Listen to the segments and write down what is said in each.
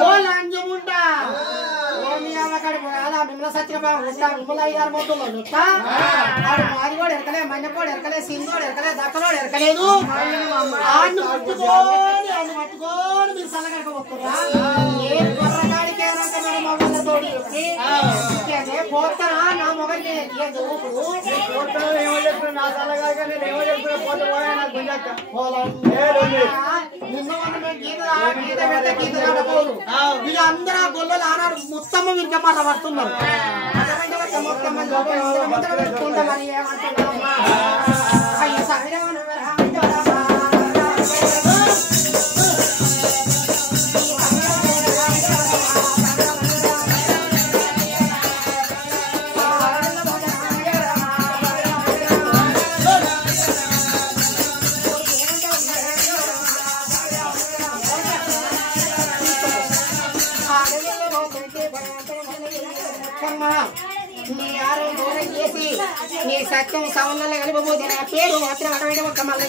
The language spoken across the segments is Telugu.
లంచముంటా మిమ్మల్ని సత్యబాబు మిమ్మల్ని 5-6 మొత్తంలో మాది కూడా ఎరకలే మన్నెపోడు ఎరకలే సింగోడు ఎరకలే దక్కలోడు ఎరకలేదు ఆడిని పట్టుకొని మీరు సల్లగడక వస్తున్నా నేను కొర్రగాడికేనాక మన మొగలతోడి పోతానా నా మొగలికి ఏమో చెప్తున్నా నా సల్లగాక నేను ఏమో చెప్తున్నా పోతే పోయా నాకు గుంజక్క నిన్న గీత పెడితే గీత రాకపోదు వీళ్ళు అందరూ ఆ గొల్లలు ఆనాడు మొత్తం వీరికి మాట వస్తున్నారు మొత్తం మరి ఏమంటున్నా అయ్యో సరే నీ సత్యం సవన్లలో కలిపబోతే నా పేరు మాత్రం అడవైన ఒక మళ్ళీ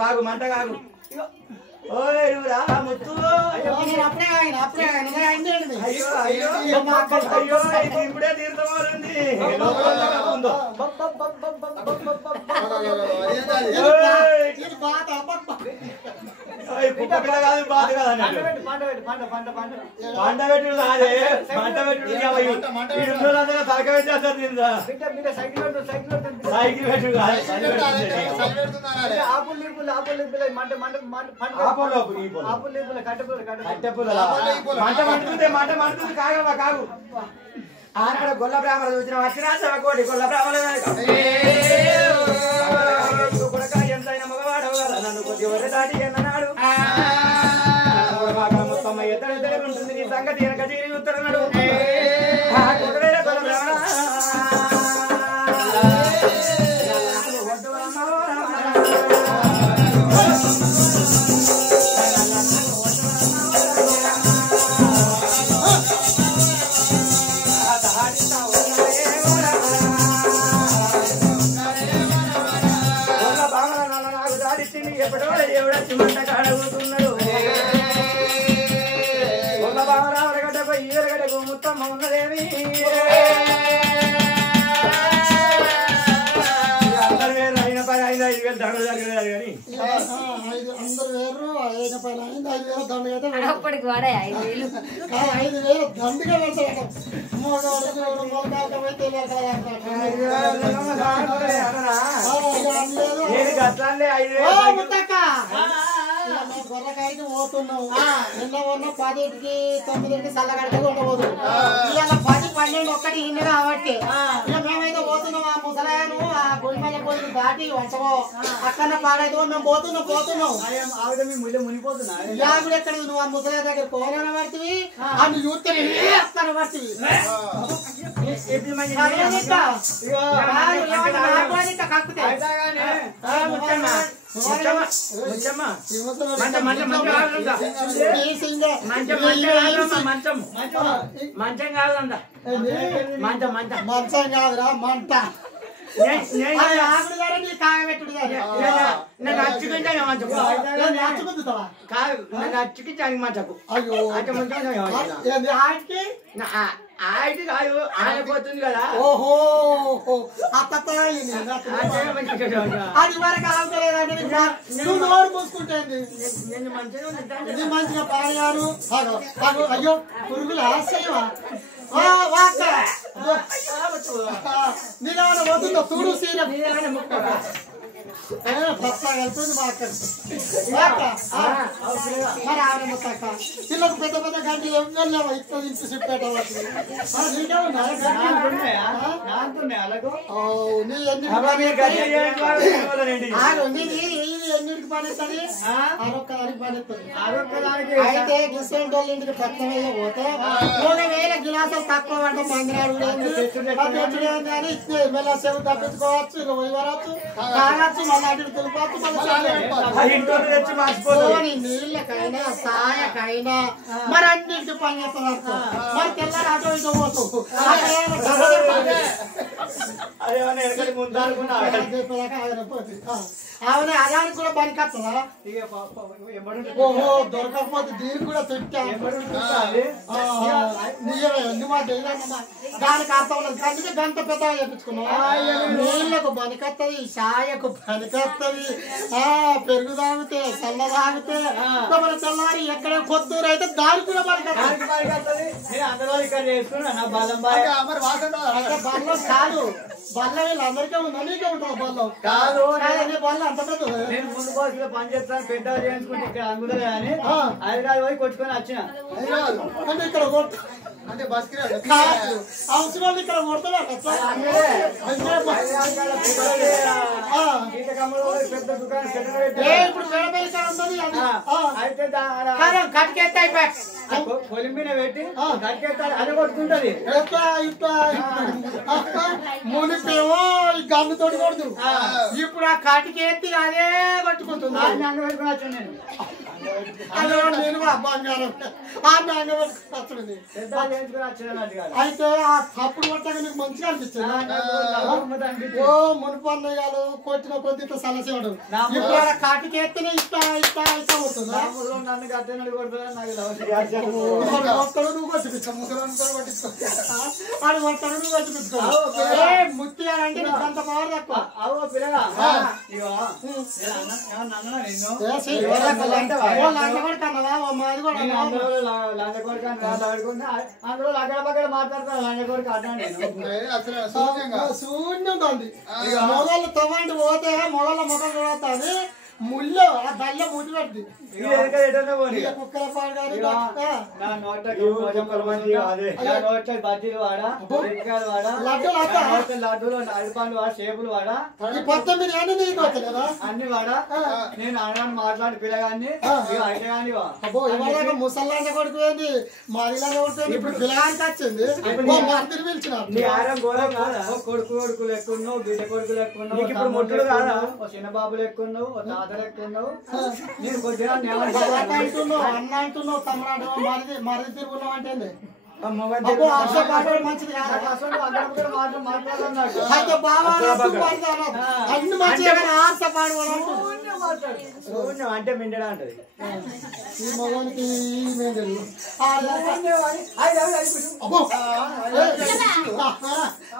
కాగు మంట కాగు ఇప్పుడే తీర్థమారింది పుట్ట పిల్ల కాదు బాధ కాదు పంట పెట్టుడు కాదే పంట పెట్టుడు తలక పెట్టేస్తారు సైకిల్ పెట్టుడు కాదు మంట మంటుంది కాగవా కాగు ఆనాడు గొల్ల బ్రాహ్మణ చూసిన వచ్చిన కోటి గొల్ల బ్రాహ్మణ ఎంతైనా మగవాడవు కదా నన్ను కొద్దిగా దాటి అన్నాడు మొత్తం ఎత్తడి ఉంటుంది నీ సంగతి వెనక తీరి చూస్తున్నాడు అప్పటికి వాడే 5,000 దండిగా గొర్రకాయకి ఓటు చూస్తున్నావు నిన్న ఉన్న 10కి 9కి చల్లగడికి ఉండబోదు ఇవాళ 10, 12, 1 ఇన్ని కాబట్టి ఇక మేమైతే పోతున్నాం ఆ ముసలాయను ఆ గొల్మల్ల పోయి దాటి వచ్చవో అక్కడ పాడైతే మేము పోతున్నాం యాగుడు ఎక్కడ నువ్వు ఆ ముసలాయ దగ్గర కోరన పడుతుంది అన్ని చూస్తే అక్కడ పడుతుంది మంచం కాదంట మంచం కాదురా మంట కాగబెట్టుడు నచ్చుకుంటే మంచకు అయ్యో ఆడికి కాదు ఆడిపోతుంది కదా ఓహో అది వరకు ఆగలేదండి నువ్వు నోరు మూసుకుంటుంది నేను మంచిగా ఇది మంచిగా పాడారు అయ్యో పురుగులు ఆశయమా నీదేమన్నా పోతుందో చూడు సీర వెళ్తుంది మా అక్క మరి ఆవిడ మొత్తాక పిల్లలకు పెద్ద పెద్ద గంటలు వెళ్ళావా ఇట్లా దించి చెప్పేట నీకే ఎన్నింటికి పనిస్తుంది ఆరొక్కదానికి పనిస్తుంది అయితే గిసోల్ డోళ్ళ ఇంటికి పక్కనయ్యే పోతే 3000 గిలాసులు తక్కువ పడ్డ మందిరాడు అని మళ్ళీ సేవ తప్పించుకోవచ్చు వరవచ్చు తాగచ్చు మళ్ళీ అటు తులుకోవచ్చు మళ్ళీ నీళ్ళకైనా సాయకైనా మరి అన్నింటికి పని చేస్తున్నారు మరి తెల్లారి అటు ఇటు పోతూ అవునే అదానికి కూడా పనికొస్తుందా ఓహో దొరకకపోతే దీనికి కూడా చుట్టా దానికి అర్థం లేదు అందుకే గంట పెద్దగా చేపించుకున్నావా నీళ్లకు పనికొస్తుంది సాయకు పనికొస్తుంది పెరుగు తాగితే చల్ల తాగితే మన తెల్లారి ఎక్కడ కొత్తూరు అయితే దానికి కూడా పనికొస్తుంది బల్లం కాదు బల్ల వీళ్ళందరికీ ఉందా నీకే ఉంటుంది బల్లం కాదు బల్ల అంత పెద్ద నేను ముందు బాసులో పని చేస్తాను పెద్ద చేయించుకుంటే ఇక్కడ అందులో కానీ హైదరాబాద్ పోయి కొట్టుకొని వచ్చిన అంటే ఇక్కడ అంటే బస్ అవసరం ఇక్కడ కొడతాడు పెద్ద దుకాణం ఇప్పుడు కట్కెత్త కొలింబిన పెట్టి కట్కెత్తాలి అది కొట్టుకుంటది మునిపేమో ఈ గన్నుతోటి కొడుతు ఇప్పుడు ఆ కటికి ఎత్తి అదే కొట్టుకుంటుంది పెట్టుకుని వచ్చాను నేను నేను బంగారం అయితే ఆ తప్పుడు కొట్టగా నీకు మంచిగా అనిపించింది ఓ మునుపు అన్నయ్యాలు కొట్టిన కొద్ది సలసేవాడు ఇప్పుడు కాటికి ఎత్తిన ఇస్తా అవుతుందా నన్ను గద్దెనడు కొడుతున్నా ఒక్కడు నువ్వు కొట్టిపించావు ఆడు ఒక్కడు నువ్వు కొట్టిపించుకో ముత్యాలంటే నీకు అంత పవర్ తక్కువ అవో పిల్లగా అందులో అక్కడ పక్కడ మాట్లాడతాను లంచకొడుకు అడ్డాను శూన్యం ఉంది మొగలు తవ్వండి పోతే మొగల మొగలు చూడతాది ముళ్ళు ఆ దళ్ళ ముడి పడుతుంది కుక్కల పాడు బజ్జీలు వాడా లడ్డూలు అడిపాలు వాడా షేపులు వాడా అన్ని వాడా నేను అన్నాను మాట్లాడి పిల్లగాన్ని అయితే కానీ ముసల్లాంటి కొడుకు ఏంది మాదిలాగా ఉంటుంది ఇప్పుడు పిల్లగానికి వచ్చింది పిలిచిన కొడుకు కొడుకులు ఎక్కున్నావు బిడ్డ కొడుకులు ఎక్కున్నావు ఇప్పుడు ముట్టుడు కాదా చిన్న బాబులు ఎక్కున్నావు తాతలు ఎక్కున్నావు నేను కొద్దిగా అన్న అంటున్నావు తమ్ముడు మరిది తిరుగున్నావు అంటే మంచిది అయితే బాగా అన్ని మంచిగా అంటే మిండడా అంటది ఈ మగవానికి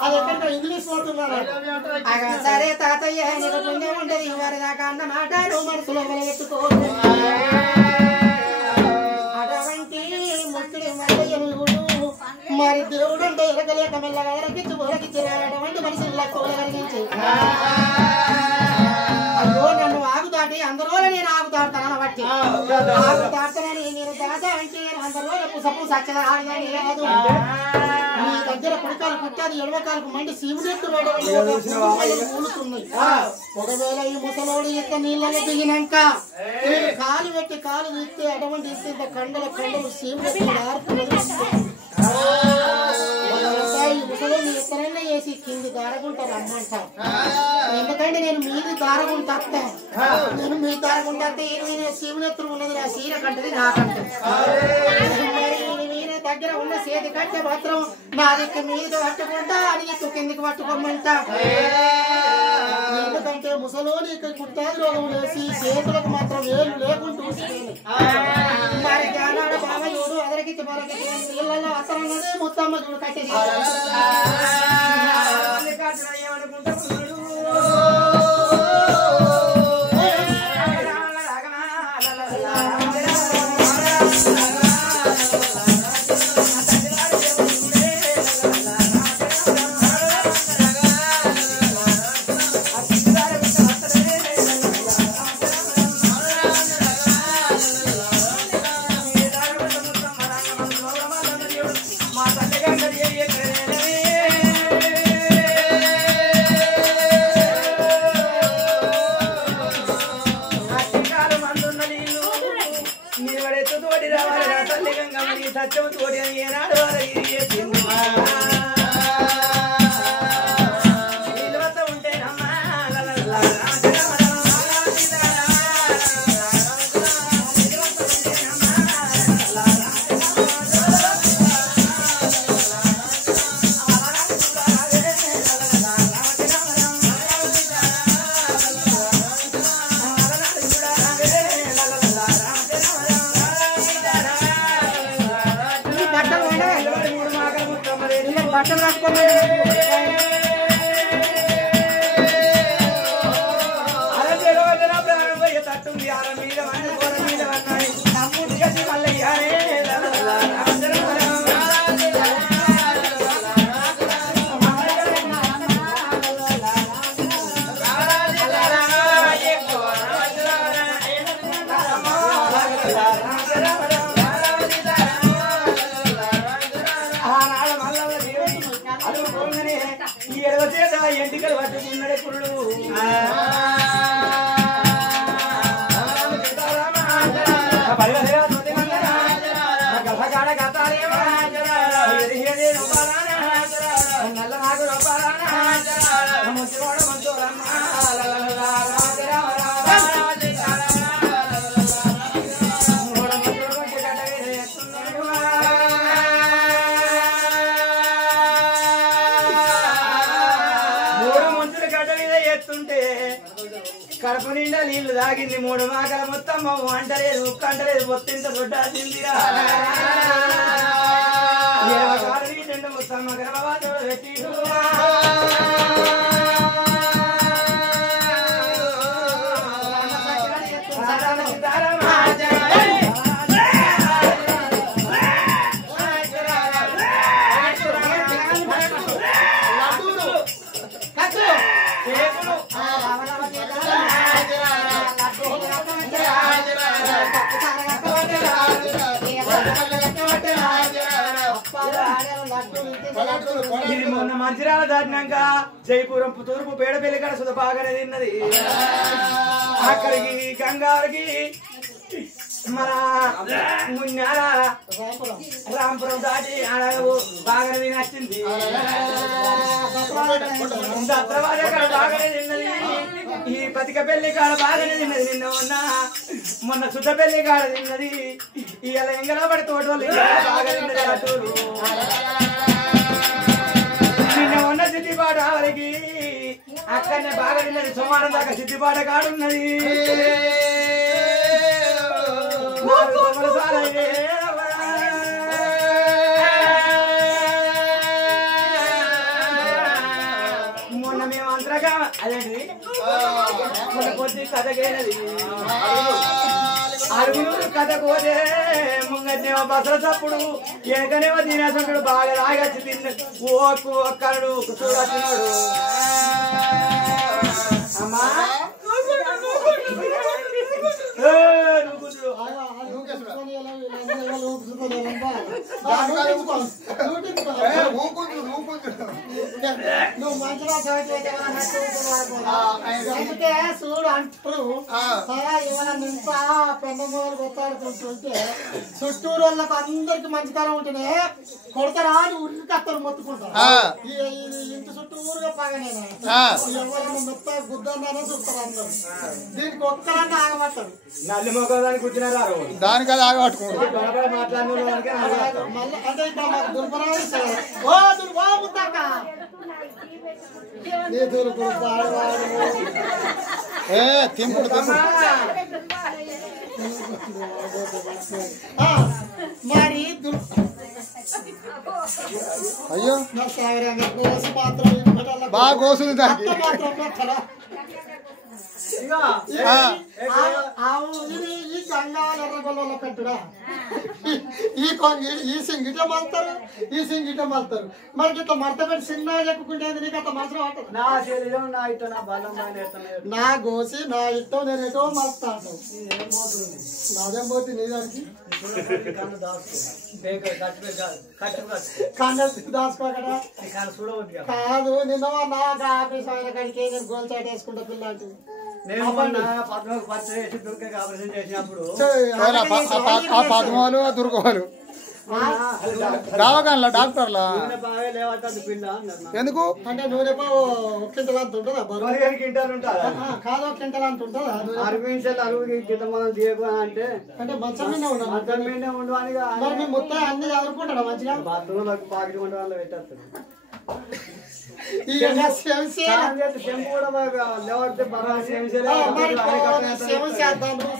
అది ఎక్కడ ఇంగ్లీష్ పోతున్నారు సరే తాతయ్య నీకు పుణ్యం ఉంటది వారి దాకా అన్న మాట్లాడు మనసులో ఎత్తుకో అటువంటి ముట్టుడి మల్లయ్యను మరి దేవుడు అంటే ఎరగలేక మెల్లగా ఎరగించి అటువంటి మనుషులు కలిగించి అయ్యో నన్ను ఆగు దాటి అందరూ నేను ఆగు దాడతానని బట్టి ఆగు దాడతానని నేను దాదా అంటే అందరూ పుసపు సచ్చగా ఆడదాని లేదు నీ దగ్గర కుడికాలు కుట్టాది ఎడవకాలకు మండి శివుడెత్తు ఊలుతున్నాయి ఒకవేళ ఈ ముసలోడు ఎత్త నీళ్ళలో దిగినాక కాలు పెట్టి కాలు తీస్తే అటువంటి ఇస్తే కండల కండలు శివుడెత్తు ఆడుతున్నది ముసలోని ఎత్తనైనా వేసి కింది దారగుంటారు అమ్మంట ఎందుకంటే నేను మీది దారగుంటా నేను మీ దారగుంటా శివునెత్తులు ఉన్నది నా సీర కంటది నాకంటే మీరే దగ్గర ఉన్న చేతి కట్టే మాత్రం నా దగ్గర మీద పట్టుకుంటా అది కిందికి పట్టుకోమంట ఎందుకంటే ముసలోని ఇక్కడ కుట్టాది రోగం వేసి చేతులకు మాత్రం వేలు లేకుండా మరి జానాడ బాగా చూడు అదరికి మరొక నీళ్ళలో అసలన్నదే ముత్తమ్మ చూడు కట్టేసి బట్టలు రాసుకోండి తట్టుంది ఆర మీద మీద అన్నాయి తమ్ముడు కసి మల్లయ్యారే ఎంటికలు పట్టుకున్నాడే పురుడు కడుపు నిండా నీళ్లు తాగింది మూడు మాకల మొత్తం అంటలేదు ఉక్క అంటలేదు పొత్తింత దొడ్డాల్సిందిరా మొత్తం గర్భవాతో పెట్టి ఇది మొన్న మంచిరాల దాటినాక జైపురం తూర్పు పేడపల్లి కాడ సుధ బాగానే తిన్నది అక్కడికి గంగారికి మన మున్యాల రాంపురం దాటి ఆడవు బాగానే నచ్చింది దత్రవాద కాడ బాగానే తిన్నది ఈ పతికపల్లి కాడ బాగానే తిన్నది నిన్న మొన్న సుద్దపల్లి కాడ తిన్నది ఇవాళ ఎంగలా పడి తోట వాళ్ళు బాగా తిన్నది అటు నిన్న ఉన్న సిద్ధిపాట ఆవిడకి అక్కడనే బాగా తిన్నది సోమవారం దాకా సిద్ధిపాట కాడున్నది మొన్న మేము అంతగా అదేంటి మొన్న కొద్ది కథకేనది అరుగురు కథ పోతే ముంగనేమో బసల తప్పుడు ఎనకనేమో తినేసంటాడు బాగా రాగచ్చి తిన్న ఒక్కడు చూడచ్చినాడు అమ్మా నువ్వు మంచిగా అందుకే చూడు అంటారు ఇవాళ నింప పెద్ద మొదలు కొట్టాడుతుంటే చుట్టూరు వాళ్ళకి అందరికి మంచితనం ఉంటేనే కొడతారా అని ఉరికత్తరు మొత్తుకుంటారు ఇంటి చుట్టూరుగా పగనేనా ఎవరైనా మొత్తం గుద్దానే చూస్తారు అందరు దీనికి ఒక్కరన్నా ఆగబడతారు నల్లి మొక్కదానికి కూర్చున్నారా దానికి అది ఆగబట్టుకోండి మళ్ళీ అంటే ఇక్కడ మాకు దుర్భరాలు ఓ దుర్భా ముద్దాక నీ దుర్గు ఏ తింపుడు మరి అయ్యో నా సాగరంగా కోసి మాత్రం బాగా కోసుంది దానికి మాత్రం పెట్టరా ఈ గంగాల ఎర్రగొల్లలో పెట్టుడా ఈ సింగిట మలుతారు ఈ సింగిట మలుతారు మరి ఇట్లా మడత పెట్టి చిన్న చెప్పుకుంటేది నీకు అంత మంచిగా పట్టదు నా శరీరం నా ఇష్టం నా బలం నా గోసి నా ఇష్టం నేను ఎటో మలుస్తా అంటావు నాదేం పోతే నీ దానికి కండలు దాచుకోకడా కాదు నిన్న నాకు ఆఫీస్ ఆయన కాడికి నేను గోల్ చాట్ వేసుకుంటా పిల్లాంటి నేను పద్మకు పచ్చడి వేసి దుర్గకి ఆపరేషన్ చేసినప్పుడు ఆ పద్మాలు దుర్గోలు రావగాన్లా డాక్టర్లా బాగా లేవతుంది పిల్ల అన్నారు ఎందుకు అంటే నూనె ఒక క్వింటల్ అంత ఉంటుందా క్వింటాలు ఉంటుందా కాదు ఒక క్వింటల్ అంత ఉంటుందా 60 నిమిషాలు 60 కింద మనం తీయకు అంటే అంటే మంచం మీద ఉన్నాం మంచం మీద ఉండవని మరి మేము మొత్తం అన్ని చదువుకుంటాడా మంచిగా బాత్రూమ్ పాకెట్ ఉండే వాళ్ళు పెట్టేస్తారు చెంపు కూడా లేవడితే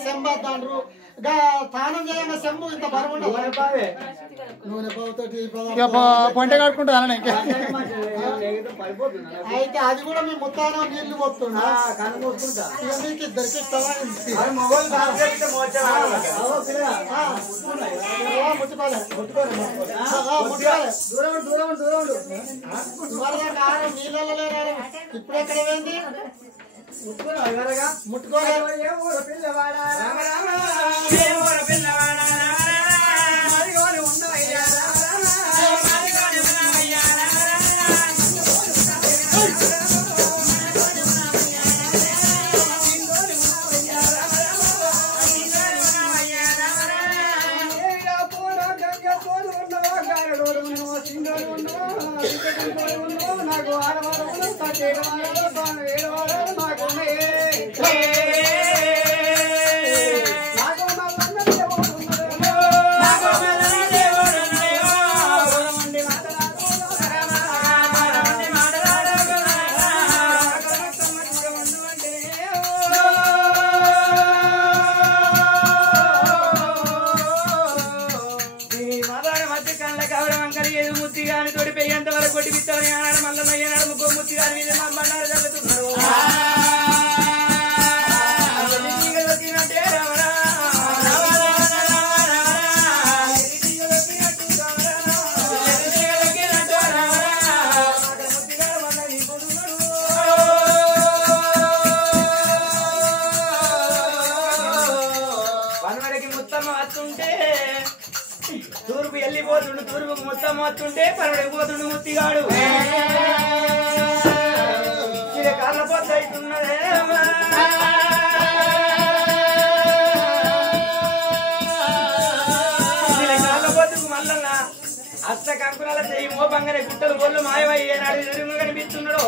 సెంబద్దాండ్రు తానం చేయంగా సెంబు ఇంత బరువు నూనె పావుతోటి పొంట కట్టుకుంటా ఇంకా అయితే అది కూడా మీ ముత్తానం నీళ్లు పోతున్నా కనుమూసుకుంటా మీకు ఇద్దరికి ఇస్తావా నీళ్ళలో లేరా ఇప్పుడు ఎక్కడ పోయింది తూర్పు వెళ్ళిపోతుండు తూర్పుకు మొత్తం మొత్తుంటే పరవడిపోతుండు ముత్తిగాడు కాళ్ళ పొద్దు అవుతున్నదే కాళ్ళ పొద్దుకు మళ్ళా అత్త కంకునాల చెయ్యి మోపంగానే గుట్టలు ఒళ్ళు మాయమయ్యే నాడు ఎదురుగా కనిపిస్తున్నాడు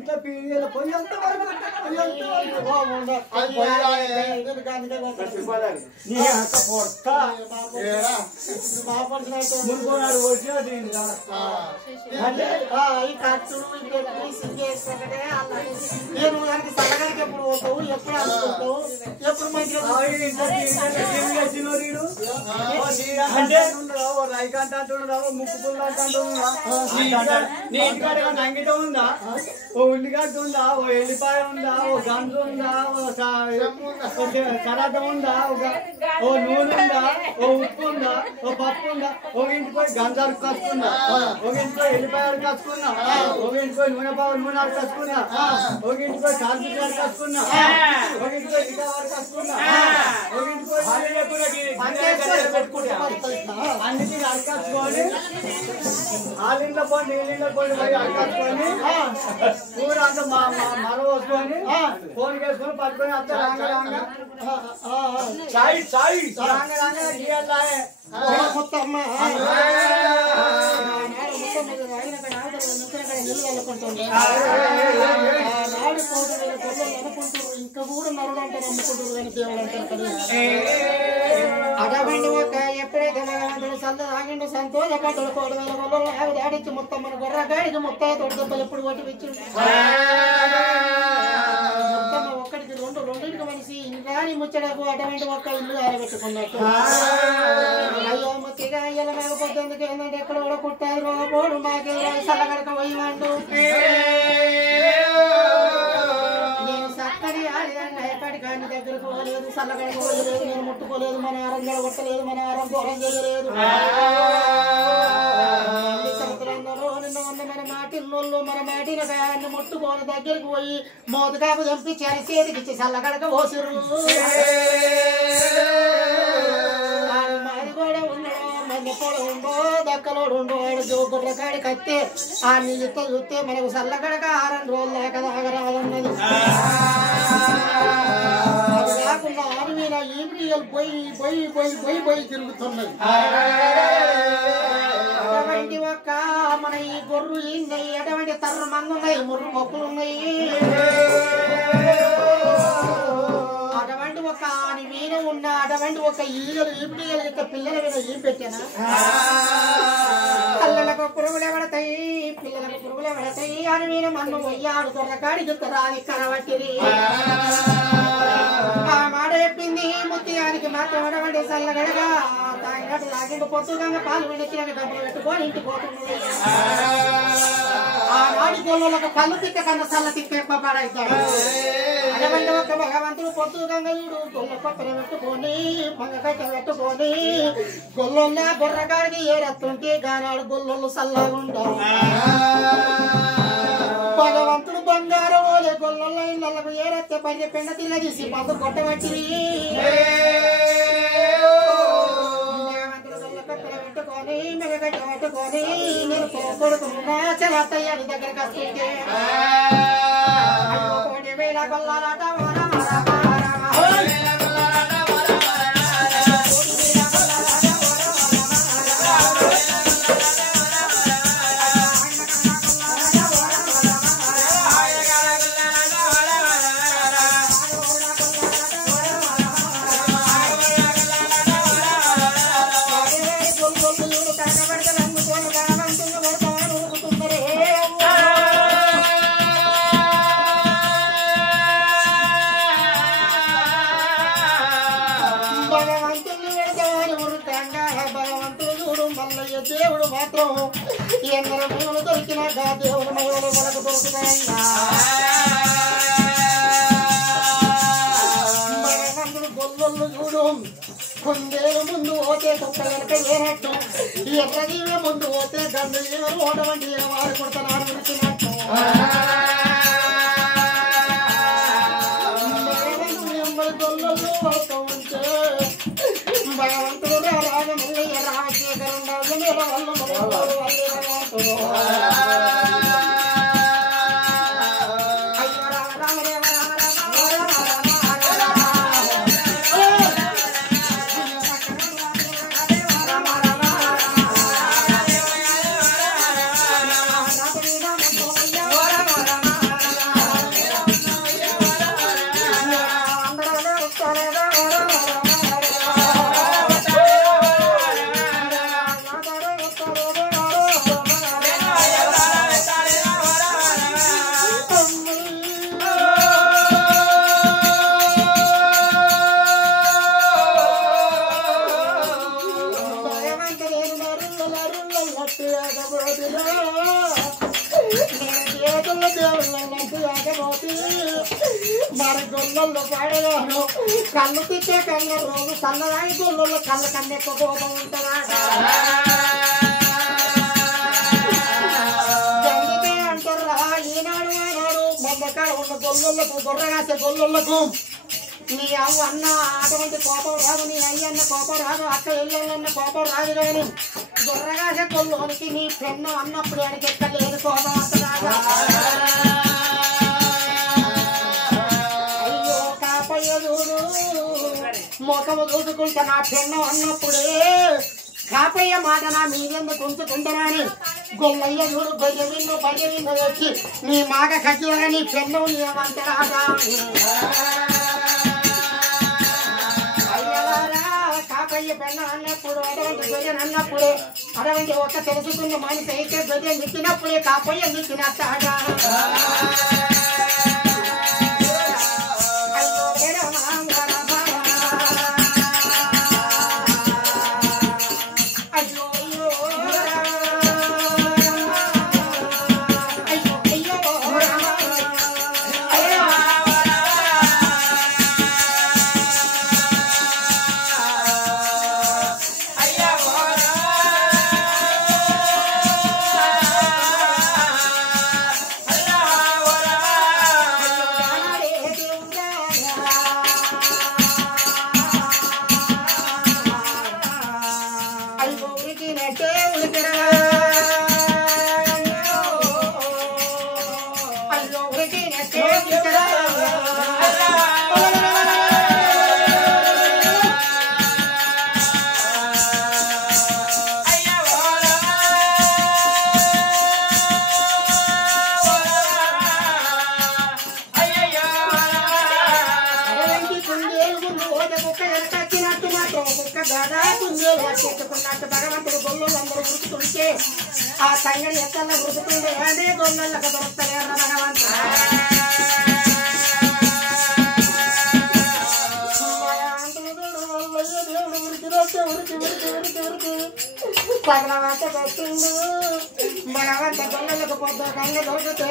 ఇంట్లో పీరియల పోయి అంత వరకు అది పోయిరాయే. నీ అంత పొడతా ఏరా. మునుకోనాడు వచ్చినా దీనిలా అంటే ఈ ఖర్చులు నేను దానికి సలహానికి ఎప్పుడు పోతావు ఎప్పుడు అనుకుంటావు ఎప్పుడు మంచిగా అంటే రైకంట అంటున్నావు ముక్కు పుల్ల అంటున్నావు నీ ఇంటికాడ అంగిట ఉందా ఓ ఉల్లిగడ్డ ఉందా ఓ ఎల్లిపాయ ఉందా ఓ గంజు ఉందా ఓ సరాటం ఉందా ఓ నూనె ఉందా ఓ ఉప్పు ఉందా ఓ పప్పు ఉందా ఒక ఇంటికి పోయి గంజాలు కసుకున్నా ఒక ఇంటికి పోయి ఎల్లిపాయలు కసుకున్నా ఒక ఇంటికి పోయి నూనె కసుకున్నా ఒక ఇంటికి పోయి కాల్పికాయలు కసుకున్నా ఒక ఇంటికి పోయి గిటావారు కసుకున్నా ఒక ఇంటికి పోయి పెట్టుకుంటా అన్నిటి అరకచ్చుకొని ఆలింట్లో పోయి నీళ్ళ పోయి పోయి అరకచ్చుకొని కూర అంతా మర వసుకొని ఫోన్ చేసుకొని పట్టుకొని అంతా రాంగ మొత్తం ఇంకా కూడా నరుడు అంటారు అమ్ముకుంటారు కానీ దేవుడు అంటారు అటువంటి ఒక ఎప్పుడైతే భగవంతుడు సంత ఆగిండు సంతోషపడ్డాడు 1,000 గొల్లలు ఆగు దాడించి మొత్తం మన గొర్రగాడికి మొత్తం తోడు దెబ్బలు ఎప్పుడు కొట్టి వచ్చిండు మొత్తం ఒక్కడికి రెండింటికి మనిషి ఇంకాని ముచ్చడకు అటువంటి ఒక్క ఇల్లు ఆరబెట్టుకున్నట్టు అయ్యో మొత్తిగా అయ్యల మేకపోతుంది ఏంటంటే ఎక్కడ కూడా కుట్టారు పోడు మాకే సలగడక పోయివాడు నేను చక్కని ఆడిదాన్ని ఎక్కడికి అన్ని దగ్గరకు పోలేదు సల్లగడక పోయలేదు నేను ముట్టుకోలేదు మన ఆరం గడగొట్టలేదు మన ఆరం దూరం చేయలేదు నిన్న ఉన్న మన మాటిన్నోళ్ళు మన మాటిన గాయాన్ని ముట్టుకోని దగ్గరికి పోయి మోదకాకు చంపించారు చేతికిచ్చి సల్లగడక పోసిరు మాది కూడా ఉండడం మంది కూడా ఉండో దక్కలోడు ఉండో వాడు జోగుర్ర కాడి కత్తే ఆ నీళ్ళతో చూస్తే మనకు సల్లగడక 6 రోజులు లేక తాగరాదన్నది అది కాకుండా ఆరు మీద ఈపిఎల్ పోయి తిరుగుతున్నది అటువంటి ఒక్క మన ఈ గొర్రు ఉన్నాయి అటువంటి తర్ర మంది ఉన్నాయి ముర్రు మొక్కులు ఉన్నాయి అటువంటి ఒక ఆని మీద ఉన్న అటువంటి ఒక ఈగలు ఈపిఎల్ యొక్క పిల్లల మీద ఈ పెట్టానా పిల్లలకు పురుగులు ఎవడతాయి పిల్లలకు పురుగులు ఎవడతాయి అని మీద మన్ను పోయాడు దొరకాడికి రాని కరవట్టిరి ఆ మాట చెప్పింది ముత్యానికి మాత్రం అటువంటి చల్లగడగా తాగినట్టు తాగిండు పొత్తుగా పాలు వెనక్కి డబ్బులు పెట్టుకొని ఇంటి పోతుంది ఆ నాడి గోళ్ళకు కళ్ళు తిక్క కన్నా చల్ల తిక్క ఎక్కువ పాడైతాడు అటువంటి ఒక భగవంతుడు పొత్తుగా గొల్ల కొప్పర పెట్టుకొని మంగకట్ట పెట్టుకొని గొల్లొన్న బుర్రగాడికి ఏరెత్తుంటే గానాడు గొల్లొల్లు చల్లగా ఉంటారు భగవంతుడు బంగారం ఓలే గొల్లొల్ల ఇళ్ళకు ఏరెత్తే పని పెండ తిల్ల తీసి పప్పు కొట్టబట్టి పెట్టుకొని మెగగట్ట పెట్టుకొని నేను కొడుకున్నా చలత్తయ్యాడు దగ్గరికి వస్తుంటే 1,000 గొల్లాలట దేవుడు మాత్రం ఎందరో మహిమలు దొరికినాక దేవుడు మహిమలు మనకు దొరుకుతాయన్నా భగవంతుడు గొల్లొల్లు చూడు కొందేలు ముందు పోతే తొక్క వెనక ఏనట్టు ఎర్రజీవే ముందు పోతే గండు జీవులు ఓటవంటి వారు కొడతనాడు విడిచినట్టు గొల్లొల్లు వస్తూ ఉంటే భగవంతుడు రాజమల్లయ్య రాజశేఖరుడు గొల్లల్లో పాడేవాడు కళ్ళు తిట్టే కన్న రోజు చల్లదాని గొల్లల్లో కళ్ళ కన్నెక్కువ కోపం ఉంటుందా అందుకే అంటారా ఈనాడు ఆనాడు మొమ్మకాడ ఉన్న గొల్లలకు గొర్రెగాసే గొల్లలకు నీ అవ్వ అన్న అటువంటి కోపం రాదు నీ అయ్యన్న కోపం రాదు అక్క ఎల్లన్న కోపం రాదు కానీ గొర్రెగాసే గొల్లోనికి నీ పెన్ను అన్నప్పుడు ఆయనకి ఎక్కలేదు కోపం అంతరాగా మొఖము చూసుకుంటా నా పెన్ను అన్నప్పుడే కాపయ్య మాట నా మీదెందుకు ఉంచుకుంటానని గొల్లయ్య చూడు బయ్య విన్ను వచ్చి నీ మాట కట్టిగా నీ పెన్ను నీవంతరాగా అయ్యలారా కాపయ్య పెన్ను అన్నప్పుడు అటువంటి గొయ్య అన్నప్పుడే అటువంటి ఒక తెలుసుకున్న మనిషి అయితే గొయ్య నిచ్చినప్పుడే కాపయ్య నిచ్చినట్టాగా భగవంతుడు గొల్లులందరూ గుర్తుంటే ఆ సంగడి ఎత్తల్లో గుర్తుండే అదే గొల్లలకు దొరుకుతాయి అన్న భగవంతుడు పగలవంట కొట్టిండు భగవంత గొల్లలకు పొద్దు కళ్ళు దొరికితే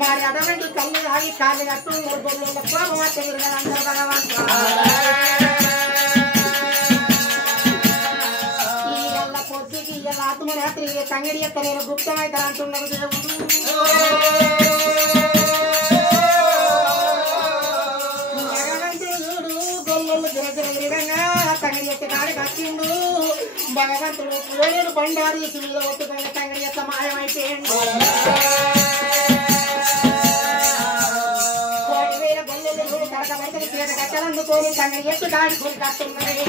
మరి అటువంటి కళ్ళు ఆగి కాళ్ళు కట్టు గొల్లులకు కోపవంత అందరూ భగవంతుడు ఆత్మరాత్రి సంగడి యొక్క నేను గుప్తమైతే అంటున్నాను దేవుడు భగవంతుడు గొల్లలు గిరగిరంగా సంగడి యొక్క కాడికి వచ్చిండు భగవంతుడు వేరేడు బండారి మీద ఒత్తుకున్న సంగడి యొక్క మాయమైపోయిండు కోటి వేల గొల్లలు కడకబడితే చేత కట్టలందుకొని సంగడి యొక్క కాడి కొని కట్టున్నాయి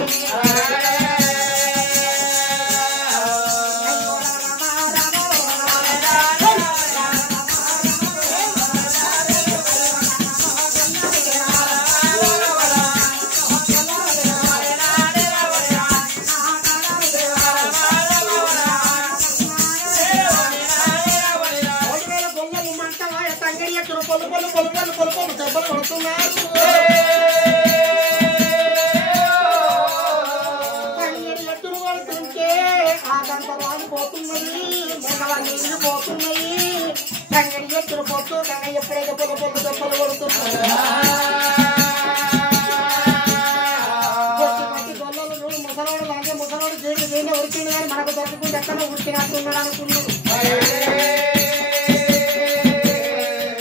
మనకు దొరకకుండా ఎక్కడ ఉడికినట్టున్నాడు అనుకున్నాడు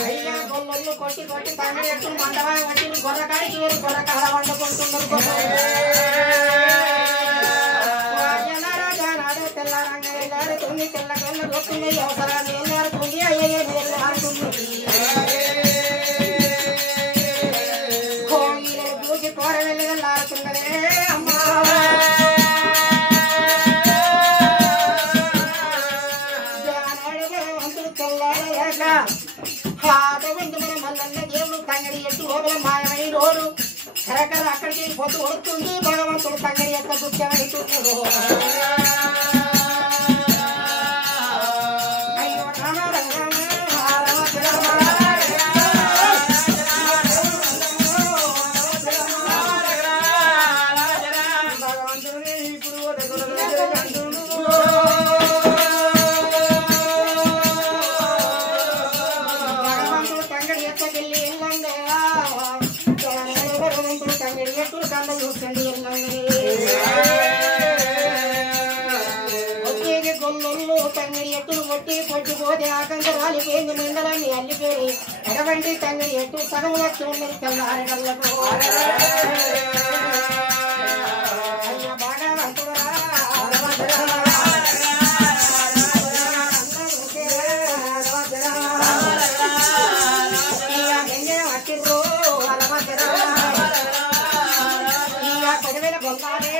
అయ్యా గొల్లలు కొట్టి కొట్టి తండ్రి ఎట్టు మండవా వచ్చి గొర్రకాడికి వేరు గొర్రకాడ వండుకుంటున్నారు తెల్లారంగా వెళ్ళారుతుంది తెల్లకెళ్ళ కొట్టున్నాయి అవసరాన్ని వెళ్ళారుతుంది అయ్యే వెళ్ళారుతుంది కోయిలు దూకి కోర వెళ్ళి వెళ్ళారుతున్నదే అమ్మా దేవుడు తంగడి ఎట్టు లోపల మాయమై రోడు కరకర అక్కడికి పొద్దు వస్తుంది భగవంతుడు తంగడి యొక్క దుఃఖమడుతున్నాడు అయ్యో రామ భగవంతుడే ఇప్పుడు భగవంతుడు తంగడి ఎక్కడికి వెళ్ళి వెళ్ళంగా అటువంటి తండ్రి ఎటు సగం వచ్చి ఉన్నది తెల్లారి గల్లకు అయ్య బాగా అంటురా పట్టిర్రు అలమద్దరా ఇక కొడవేల గొల్లాడే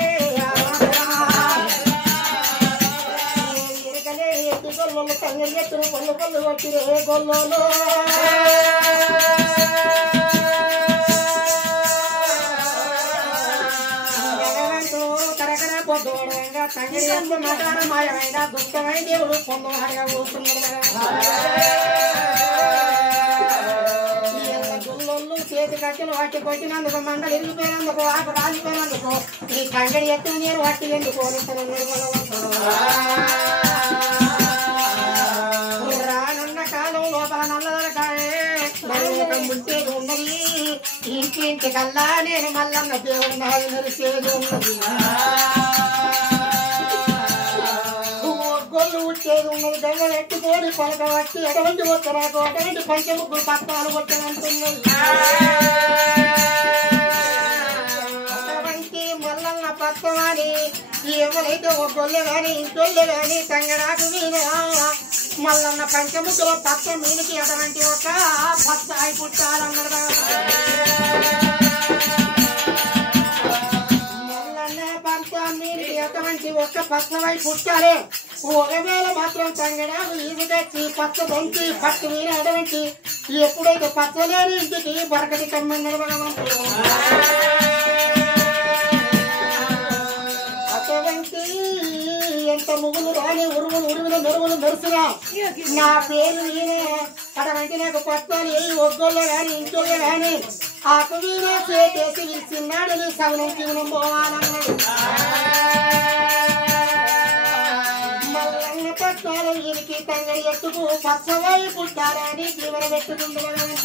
ఎత్తి గొల్లలు తంగలి ఎత్తును పళ్ళు పళ్ళు వచ్చిరే గొల్లలు కరకర పొద్దుగా తంగలి ఎత్తు మటాన మాయమైన దుఃఖమైన దేవుడు పొందగా కూర్చున్నాడు గుల్లొల్లు చేతి కట్టెలు వాటి కొట్టినందుకు మండలు ఇరిగిపోయినందుకు ఆకు రాలిపోయినందుకు ఈ కంగడి ఎత్తు నీరు వాటి ఎందుకు రానున్న కాలం లోపల నల్లదలకాయే ముంటేది ఉన్నది ఇంటింటికల్లా నేను మల్లన్న దేవుడు నాది నరిసేది ఉన్నది గొల్లు ఉట్టేది ఉన్నది దెబ్బ ఎట్టుకోడి పలక వచ్చి ఎటువంటి వచ్చరాకు అటువంటి పంచముగ్గులు పత్రాలు కొట్టనంటున్నది అటువంటి మల్లన్న పత్రమని ఎవరైతే ఒక గొల్లె గాని ఇంటోళ్ళే గాని తంగడాకు వీణ మల్లన్న పంచముగ్గుల పత్రం మీనికి అటువంటి ఒక పత్తాయి పుట్టాలన్నాడు అటువంటి ఒక్క పచ్చవై పుట్టాలి ఒకవేళ మాత్రం తంగడాకు ఈజీ తెచ్చి పచ్చ దంచి పట్టు మీద అటువంటి ఎప్పుడైతే పచ్చలేని ఇంటికి బరకటి కమ్మన్నాడు భగవంతుడు అటువంటి ఎంత ముగులు రాని ఉరుములు ఉరుములు మెరుగులు మెరుసుగా నా పేరు వీనే అటువంటి నాకు పత్రాలు ఏ ఒగ్గోళ్ళు గాని ఇంటోళ్ళు గాని ఆకు వీణ చేసి చిన్నాడు నీ సగనం జీవనం పోవాలన్నాడు మల్లన్న పత్రాలు వీరికి తంగడి ఎత్తుకు పచ్చవై పుట్టారని జీవన పెట్టుకుంటున్నాడు